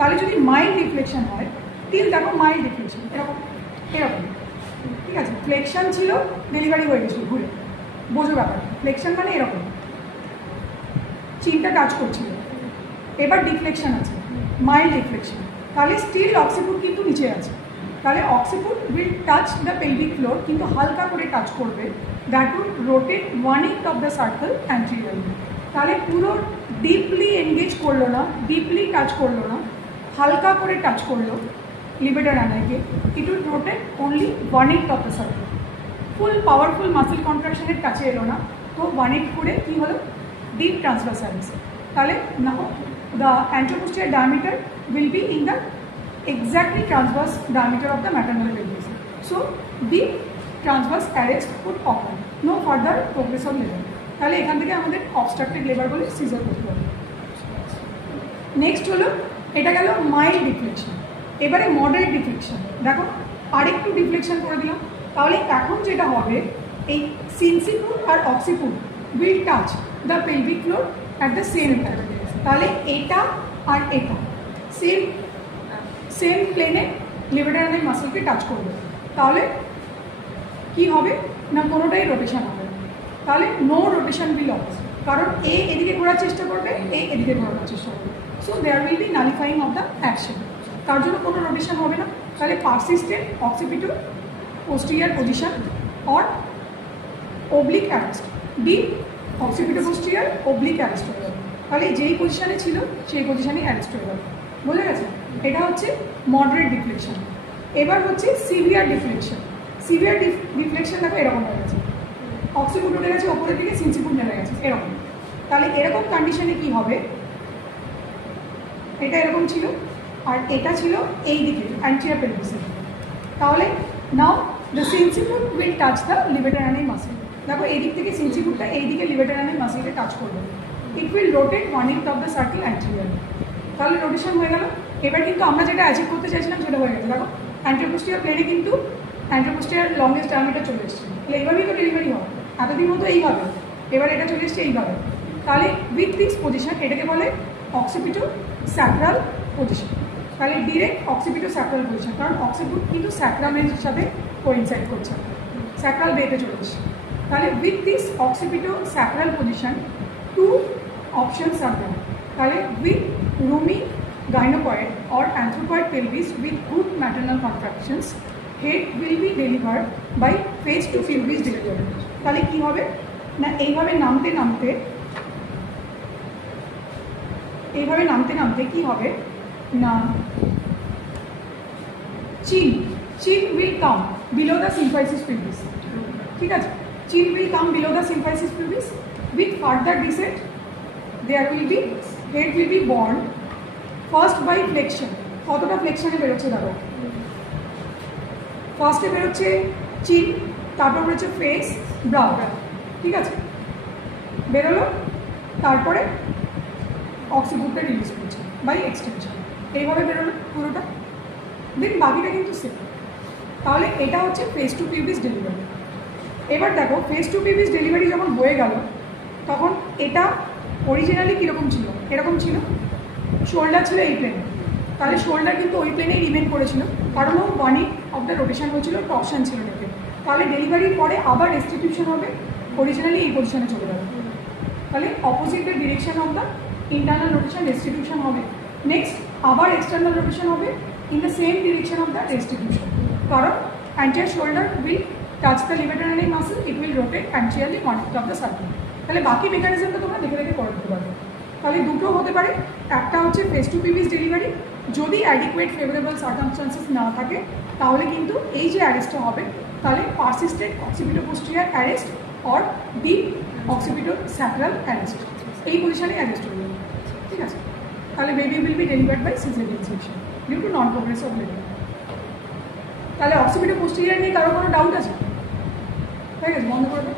তাহলে যদি mild deflection হয়, টিল দেখো মাইল্ড ডিফ্লেকশন এরকম এরকম, ঠিক আছে, ফ্লেকশন ছিল ডেলিভারি হয়ে গেছিল ঘুরে, বোঝো ব্যাপার। ফ্লেকশন মানে এরকম চিনটা টাচ করছিল, এবার ডিফ্লেকশন আছে মাইল্ড ডিফ্লেকশন, তাহলে স্টিল অক্সিপুট কিন্তু নিচে আছে, তাহলে occiput will touch the pelvic floor, কিন্তু হালকা করে টাচ করবে, that will rotate 1/8 of the circle anteriorly. তাহলে পুরো ডিপলি এনগেজ করলো না, ডিপলি টাচ করলো না, হালকা করে টাচ করলো লিবেটার অ্যানাইকে, it will rotate only 1/8 of the circle. Full powerful muscle কন্ট্রাকশনের কাছে এলো না, তো 1/8 করে কী হলো, ডিপ ট্রান্সভার্স অ্যারিস। তাহলে now the anteroposterior diameter will be in the exactly transverse diameter of the maternal pelvis. So deep transverse arrest would occur, no further progress of labor. তাহলে এখান থেকে আমাদের অবস্ট্রাকটিভ লেবার বলে caesar করতে হবে। Next হলো, এটা গেল মাইল্ড ডিফ্লেকশন। এবারে মডারেট ডিফ্লেকশন, দেখো আরেকটু ডিফ্লেকশন করে দিলাম, তাহলে এখন যেটা হবে, এই সিনসিপুট আর occiput will touch the pelvic floor at the same time. তাহলে এটা আর এটা সেম প্লেনে লিবেটার অ্যানাল মাসলকে টাচ করবে, তাহলে কি হবে না, কোনোটাই রোটেশন হবে না, তাহলে নো রোটেশন উইল অফ, কারণ এ এদিকে ঘোরার চেষ্টা করবে, এ এদিকে ঘোরার চেষ্টা করবে, so there will be nullifying of the action, তার জন্য কোনো রোটেশন হবে না। তাহলে persistent occipito posterior position or oblique arrest, deep occipito posterior oblique arrest হয়ে যাবে, তাহলে যেই পজিশনে ছিল সেই পজিশনে অ্যারেস্ট হয়ে যাবে, বোঝা গেছে? এটা হচ্ছে মডারেট ডিফ্লেকশন। এবার হচ্ছে সিভিয়ার ডিফ্লেকশন। সিভিয়ার ডিফ্লেকশন দেখো এরকম হয়ে গেছে, অক্সিপুট উঠে গেছে ওপরের দিকে, সিনসিপুট নেমে গেছে এরকম। তাহলে এরকম কন্ডিশনে কি হবে, এটা এরকম ছিল আর এটা ছিল এই দিকে অ্যান্টিরিয়র পেলভিসে, তাহলে now the sinciput will touch the levator anal muscle. দেখো এই দিক থেকে সিনসিপুটটা এই দিকে লিবেটার অ্যানাল মাসলকে টাচ করবে, it will rotate 1/8 of the circle anteriorly. তাহলে রোটেশন হয়ে গেল। এবার কিন্তু আমরা যেটা অ্যাচিভ করতে চাইছিলাম সেটা হয়ে গেছে, দেখো অ্যান্টেরোপোস্টিরিয়র প্লেনে কিন্তু অ্যান্টেরোপোস্টিরিয়র লংগেস্ট ডায়ামিটার চলে এসেছে, তাহলে এইভাবেই তো ডেলিভারি হবে, এতদিন মতো এইভাবে, এবার এটা চলে এসছে এইভাবে। তাহলে উইথ দিস পজিশন এটাকে বলে অক্সিপিটো স্যাক্রাল পজিশন, তাহলে ডিরেক্ট অক্সিপিটো স্যাক্রাল পজিশন, কারণ অক্সিপুট কিন্তু স্যাক্রামের সাথে কোইনসাইড করছে, স্যাক্রাল বেতে চলে এসছে। তাহলে with this occipito sacral position two options are there, তাহলে with roomy gynecoid or anthropoid pelvis with good maternal contractions, head will be delivered by phase 2 pelvis delivery. তাহলে কি হবে না, এইভাবে নামতে নামতে কি হবে না, chin will come below the symphysis pelvis, ঠিক আছে, chin will come below the symphysis pelvis with further descent, there will be head will be born first by flexion. কতটা ফ্লেকশনে বেরোচ্ছে দেখো, ফার্স্টে বেরোচ্ছে চিন, তারপর বেরোচ্ছে ফেস, ব্রাউ, ঠিক আছে, বেরোলো, তারপরে অক্সিপুটটা রিলিজ করছে বাই এক্সটেনশন, এইভাবে বেরোলো পুরোটা, দেন বাকিটা কিন্তু সেম। তাহলে এটা হচ্ছে ফেস 2 পেলভিস ডেলিভারি। এবার দেখো ফেস 2 পেলভিস ডেলিভারি যখন হয়ে গেল, তখন এটা অরিজিনালি কীরকম ছিল, এরকম ছিল, শোল্ডার ছিল এই প্লেনে, তাহলে শোল্ডার কিন্তু ওই প্লেনেই রিমেন করেছিল, কারণ ও 1/8 অফ দ্য রোটেশন হয়েছিল, টপশন ছিল নেপে। তাহলে ডেলিভারির পরে আবার রেস্টিটিউশন হবে, অরিজিনালি এই পজিশনে চলে যাবে, তাহলে opposite the direction of the internal rotation restitution হবে, নেক্সট আবার এক্সটার্নাল রোটেশন হবে in the same direction of the restitution, কারণ anterior shoulder will touch the levator anal muscle, it will rotate anteriorly 1/8 of the circle. তাহলে বাকি মেকানিজমটা তোমরা দেখে করে দিতে পারবে। তাহলে দুটো হতে পারে, একটা হচ্ছে ফেস 2 পেলভিস ডেলিভারি, যদি অ্যাডিকুয়েট ফেভারেবল সার্কামস্টান্সেস না থাকে তাহলে কিন্তু এই যে অ্যারেস্টটা হবে, তাহলে persistent occipito posterior arrest or deep occipito sacral arrest, এই পজিশনে অ্যারেস্ট হয়ে যাবে, ঠিক আছে। তাহলে baby will be delivered by caesarean section due to non progress of labour. তাহলে অক্সিপিটো পোস্টিরিয়র নিয়ে কারো কোনো ডাউট আছে? ঠিক আছে, বন্ধ করে দাও।